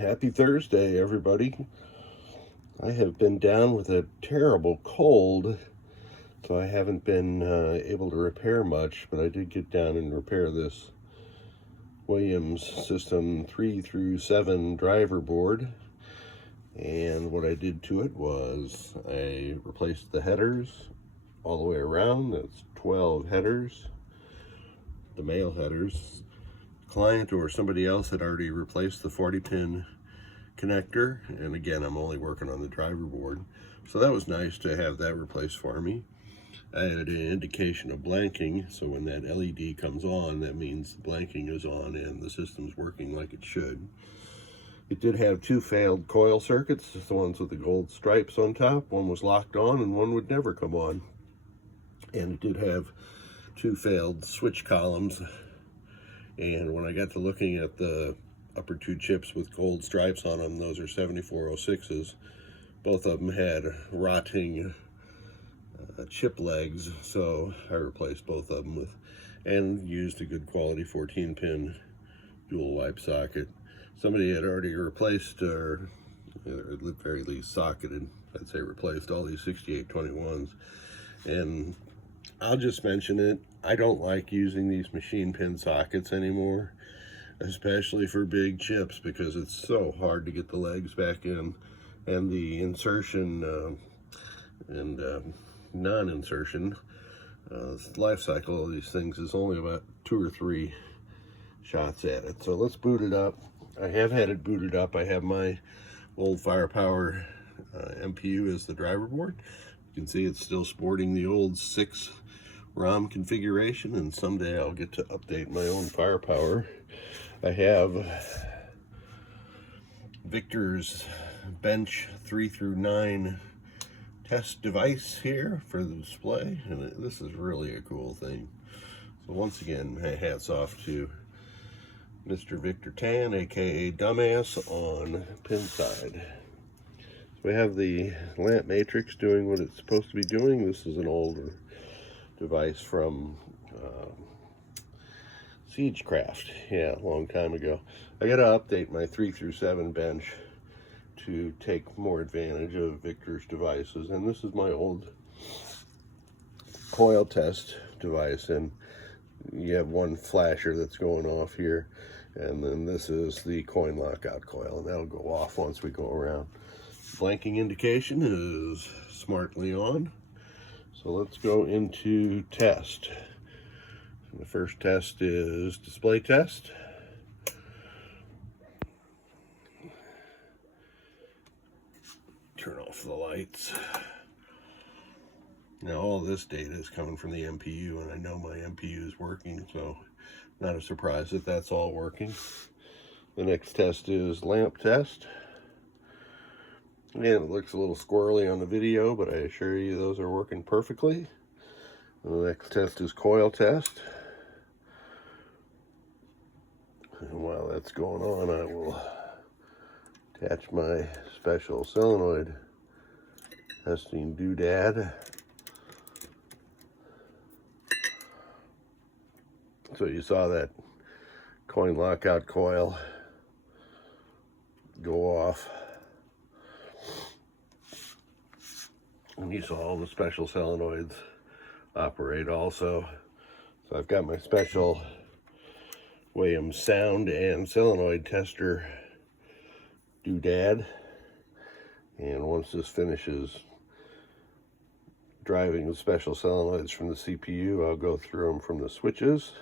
Happy Thursday, everybody. I have been down with a terrible cold, so I haven't been able to repair much, but I did get down and repair this Williams System 3 through 7 driver board. And what I did to it was I replaced the headers all the way around. That's 12 headers, the male headers. Client or somebody else had already replaced the 40-pin connector, and again, I'm only working on the driver board, so that was nice to have that replaced for me. I had an indication of blanking, so when that LED comes on, that means the blanking is on and the system's working like it should. It did have two failed coil circuits, the ones with the gold stripes on top. One was locked on and one would never come on. And it did have two failed switch columns. And when I got to looking at the upper two chips with gold stripes on them, those are 7406s. Both of them had rotting chip legs, so I replaced both of them with, and used a good quality 14-pin dual wipe socket. Somebody had already replaced, or at the very least socketed, I'd say replaced all these 6821s. And I'll just mention it, I don't like using these machine pin sockets anymore, especially for big chips, because it's so hard to get the legs back in, and the insertion and non-insertion life cycle of these things is only about 2 or 3 shots at it. So let's boot it up. I have had it booted up. I have my old Firepower MPU as the driver board. You can see it's still sporting the old 6 ROM configuration, and someday I'll get to update my own Firepower. I have Victor's Bench 3 through 9 test device here for the display, and this is really a cool thing. So once again, hats off to Mr. Victor Tan, aka Dumbass, on pin side. So we have the lamp matrix doing what it's supposed to be doing. This is an older device from Siegecraft, yeah, a long time ago. I gotta update my 3 through 7 bench to take more advantage of Victor's devices, and this is my old coil test device, and you have one flasher that's going off here, and then this is the coin lockout coil, and that'll go off once we go around. Blanking indication is smartly on, so let's go into test. The first test is display test. Turn off the lights. Now all this data is coming from the MPU, and I know my MPU is working, so not a surprise that that's all working. The next test is lamp test. Again, it looks a little squirrely on the video, but I assure you those are working perfectly. And the next test is coil test. And while that's going on, I will attach my special solenoid testing doodad. So you saw that coin lockout coil go off, and you saw all the special solenoids operate also. So I've got my special Williams sound and solenoid tester doodad, and once this finishes driving the special solenoids from the CPU, I'll go through them from the switches.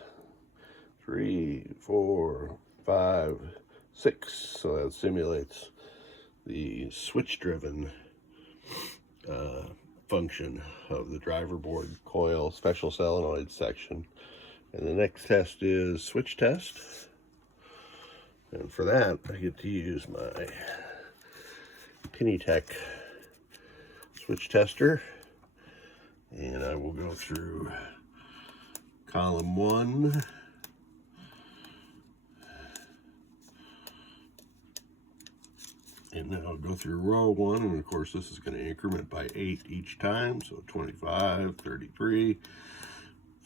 3, 4, 5, 6. So that simulates the switch-driven function of the driver board coil special solenoid section. And the next test is switch test. And for that, I get to use my Pinitek switch tester. And I will go through column 1. And then I'll go through row 1, and of course this is going to increment by 8 each time, so 25, 33,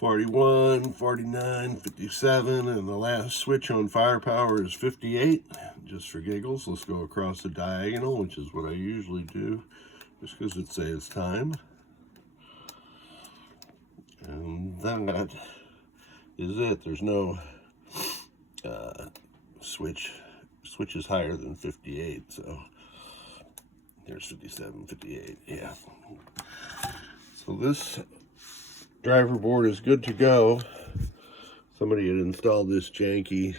41, 49, 57, and the last switch on firepower is 58. Just for giggles, let's go across the diagonal, which is what I usually do, just because it saves time. And that is it. There's no switch is higher than 58, so there's 57, 58, yeah. So this driver board is good to go. Somebody had installed this janky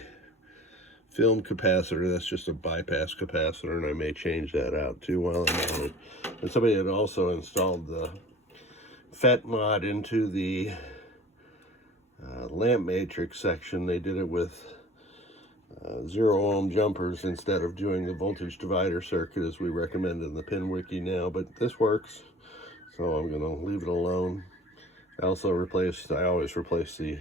film capacitor. That's just a bypass capacitor, and I may change that out too while I'm on it. And somebody had also installed the FET mod into the lamp matrix section. They did it with 0 ohm jumpers instead of doing the voltage divider circuit as we recommend in the PinWiki now, but this works, so I'm going to leave it alone. I always replace the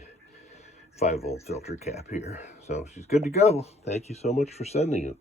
5-volt filter cap here, so she's good to go. Thank you so much for sending it.